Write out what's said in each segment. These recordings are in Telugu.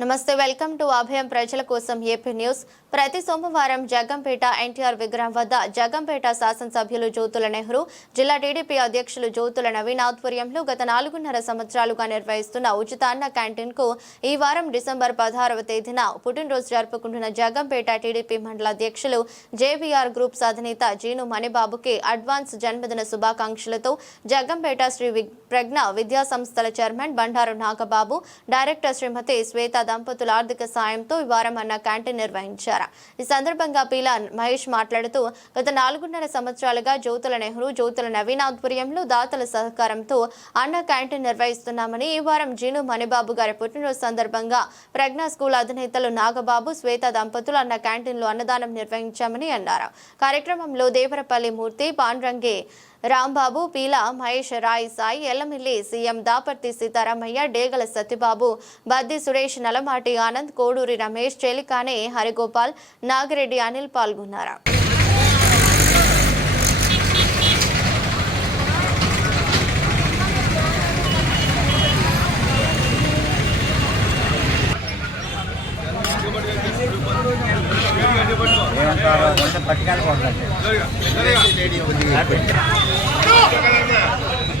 నమస్తే వెల్కమ్ టు అభయం ప్రజల కోసం ఏపీ న్యూస్. ప్రతి సోమవారం జగంపేట ఎన్టీఆర్ విగ్రహం వద్ద జగంపేట శాసనసభ్యులు జ్యోతుల నెహ్రూ జిల్లా టీడీపీ అధ్యక్షులు జ్యోతుల నవీన్ ఆధ్వర్యంలో గత నాలుగున్నర సంవత్సరాలుగా నిర్వహిస్తున్న ఉచిత అన్న క్యాంటీన్కు ఈ వారం డిసెంబర్ పదహారవ తేదీన పుట్టినరోజు జరుపుకుంటున్న జగంపేట టీడీపీ మండల అధ్యక్షులు జేవీఆర్ గ్రూప్ అధినేత జీను మణిబాబుకి అడ్వాన్స్ జన్మదిన శుభాకాంక్షలతో జగంపేట శ్రీ వి- ప్రజ్ఞ విద్యా సంస్థల చైర్మన్ బండారు నాగబాబు డైరెక్టర్ శ్రీమతి శ్వేత దంపతుల ఆర్థిక సాయంతో ఈ వారం అన్న క్యాంటీన్ నిర్వహించారు. ఈ సందర్భంగా పీలా మహేష్ మాట్లాడుతూ గత నాలుగున్నర సంవత్సరాలుగా జ్యోతుల నెహ్రూ జ్యోతుల నవీన్ ఆధ్వర్యంలో దాతల సహకారంతో అన్న క్యాంటీన్ నిర్వహిస్తున్నామని ఈ వారం జీను మణిబాబు గారి పుట్టినరోజు సందర్భంగా ప్రజ్ఞా స్కూల్ అధినేతలు నాగబాబు శ్వేత దంపతులు అన్న క్యాంటీన్లో అన్నదానం నిర్వహించామని అన్నారు. కార్యక్రమంలో దేవరపల్లి మూర్తి పాండ్రంగి రాంబాబు పీల మహేష్ రాయ్ సాయి ఎల్లమిల్లి సీఎం దాపర్తి సీతారామయ్య డేగల సత్యబాబు బద్ది సురేష్ నలమాటి ఆనంద్ కోడూరి రమేష్ చెలికానే హరిగోపాల్ నాగిరెడ్డి అనిల్ పాల్గొన్నారు? ఏమంటారు?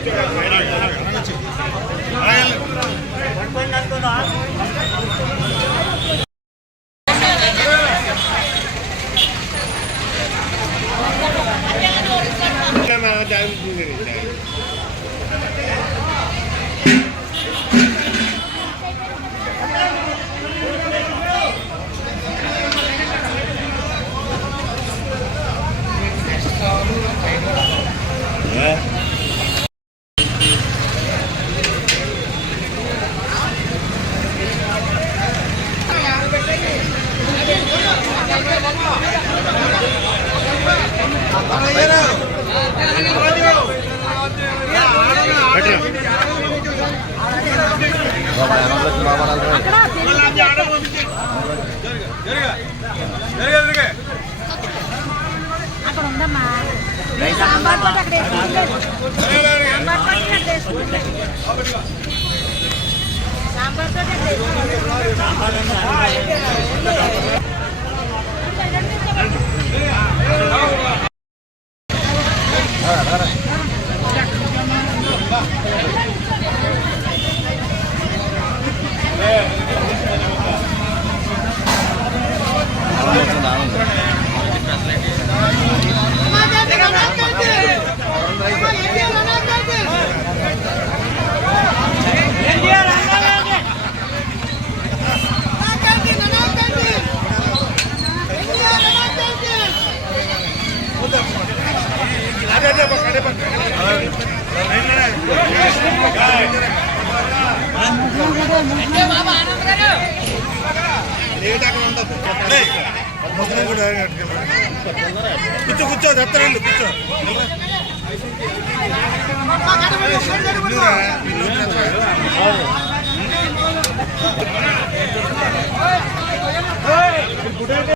కొంచెం పట్టుకాలి పోతుందండి అక్కడ ఉందమ్మా సాంబార్ తోటి అక్కడ వేసుకుంటలేదు సాంబార్ తోటి అక్కడ వేసుకుంటలేదు సాంబార్ తోటి అక్కడ వేసుకుంటలేదు కూర్చో కూర్చో దత్తరండి కూర్చో ఈ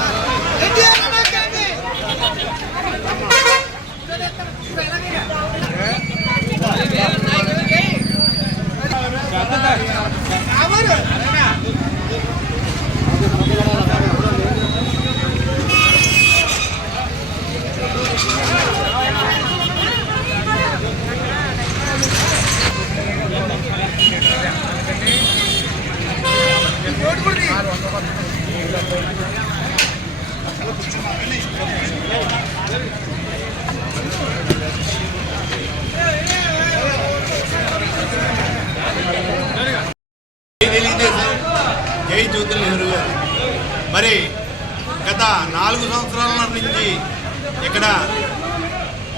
వెనకాల తెలుగుదేశం జై జ్యోతుల నెహ్రూ గారు మరి గత నాలుగు సంవత్సరాల నుంచి ఇక్కడ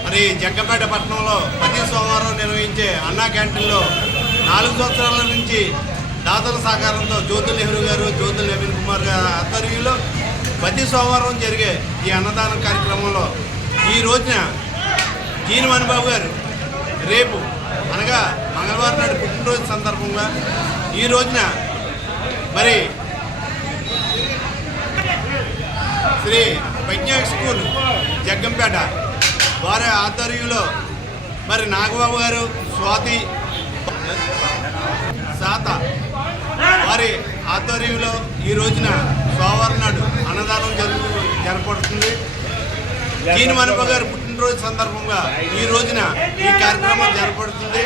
మరి జగ్గపేట పట్టణంలో ప్రతి సోమవారం నిర్వహించే అన్నా క్యాంటీన్లో నాలుగు సంవత్సరాల నుంచి దాతల సహకారంతో జ్యోతి నెహ్రూ గారు జ్యోతి నవీన్ కుమార్ గారి ఆధ్వర్యంలో ప్రతి సోమవారం జరిగే ఈ అన్నదాన కార్యక్రమంలో ఈ రోజున జీనమణి బాబు గారు రేపు అనగా మంగళవారం నాడు పుట్టినరోజు సందర్భంగా ఈ రోజున మరి శ్రీ ప్రజ్ఞా స్కూల్ జగ్గంపేట. వారి ఆధ్వర్యంలో మరి నాగబాబు గారు స్వాతి సాత వారి ఆధ్వర్యంలో ఈ రోజున సోమవారం నాడు అన్నదానం జరుగు జరపడుతుంది దీని మనప గారు పుట్టినరోజు సందర్భంగా ఈ రోజున ఈ కార్యక్రమం జరపడుతుంది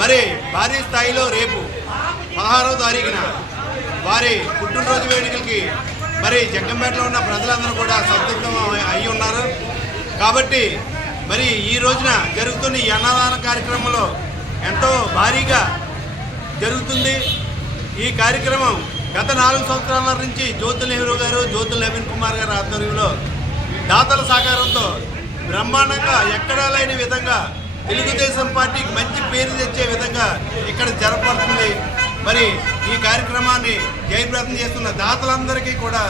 మరి భారీ స్థాయిలో రేపు పదహారవ తారీఖున వారి పుట్టినరోజు వేడుకలకి మరి జగ్గంపేటలో ఉన్న ప్రజలందరూ కూడా సందిగ్ధం అయి ఉన్నారు. కాబట్టి మరి ఈ రోజున జరుగుతున్న ఈ అన్నదాన కార్యక్రమంలో ఎంతో భారీగా జరుగుతుంది. ఈ కార్యక్రమం గత నాలుగు సంవత్సరాల నుంచి జ్యోతి నెహ్రూ గారు జ్యోతి నవీన్ కుమార్ గారి ఆధ్వర్యంలో దాతల సహకారంతో బ్రహ్మాండంగా ఎక్కడా లేని విధంగా తెలుగుదేశం పార్టీకి మంచి పేరు తెచ్చే విధంగా ఇక్కడ జరపడుతుంది మరి ఈ కార్యక్రమాన్ని జయప్రదం చేస్తున్న దాతలందరికీ కూడా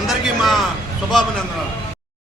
అందరికీ మా శుభాభినందనలు.